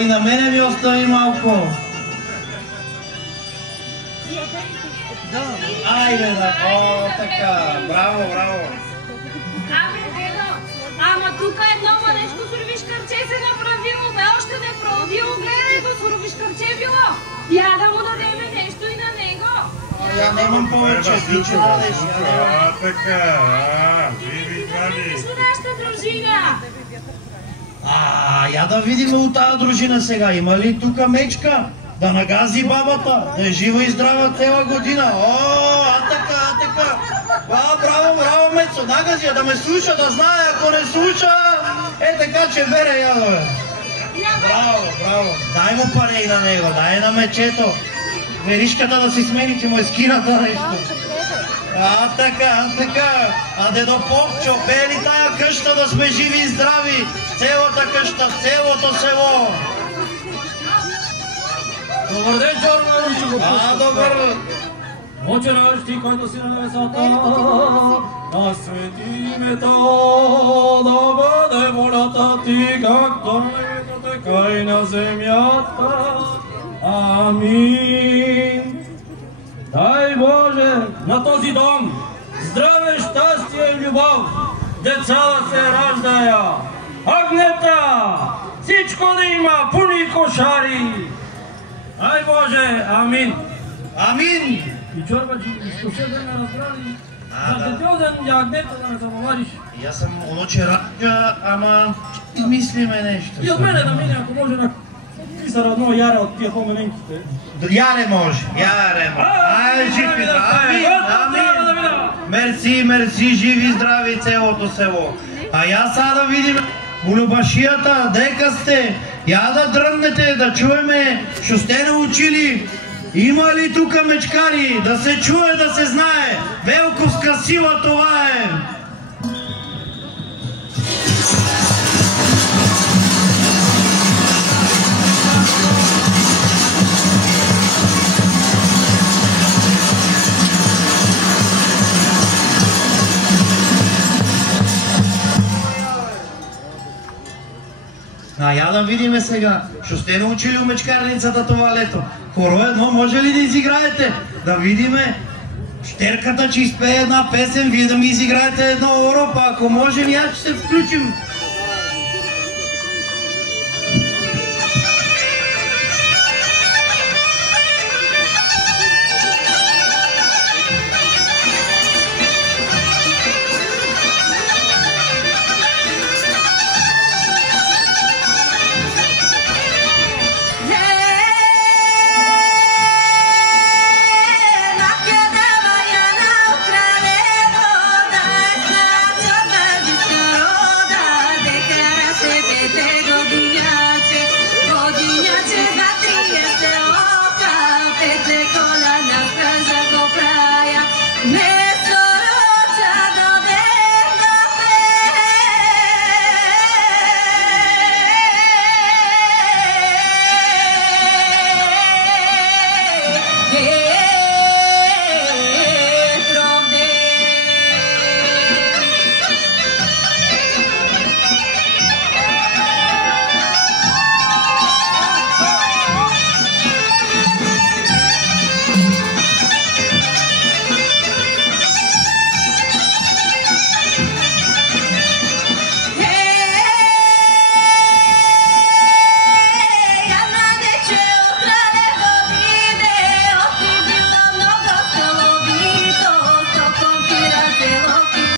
И на мене ми остави малко. Айде да, така, браво, браво. Дедо, ама тук едно нещо суровишкарче се направило, бе още не продило, гледай го, суровишкарче било. Я да му дадеме нещо и на него. Я нямам повече, ти че дадеш. Така, живи крали. Нещо нашата дружина. Я да видим от тази дружина сега, има ли тук мечка? Да нагази бабата, да е жива и здрава цяла година. Така. Браво, Мецо, нагази я да ме слуша, да знае, ако не слуша, така че бере ядове. Браво. Дай му пари на него, дай на мечето. Веришката да си смени, че му е скината нещо. Така. Дедо Попчо, бе ли тая къща да сме живи и здрави? Цялата къща, цялото село. Добър ден, Чорно! Добър! Отче наш, ти, който си на небесата, да свети името, да бъде волята ти, както на небето, така и на земята. Амин. Дай Боже на този дом здраве, щастие и любов, деца да се раждая, агнета, всичко да има, пуни кошари. Дай Боже, амин. Амин! И чорбачи, изкуше да ме разбрали. За детеозен ягнето да ме замовариш. И аз съм оноче рака, ама измислиме нещо. И от мене да мине, ако може на писар едно яре от тия по-маленките. Яре може. Живи, амин. Мерси, живи и здрави цялото село. Я сега да видим Булюбашията, дека сте. Я да дръннете, да чуеме, що сте научили. Има ли тук мечкари? Да се чуе, да се знае. Велковска сила това е. Я да видиме сега, що сте научили у мечкарницата това лето. Хоро едно, може ли да изиграете? Да видиме. Щерката, че изпее една песен, вие да ми изиграете едно оро, па ако можем, я ще се включим. Te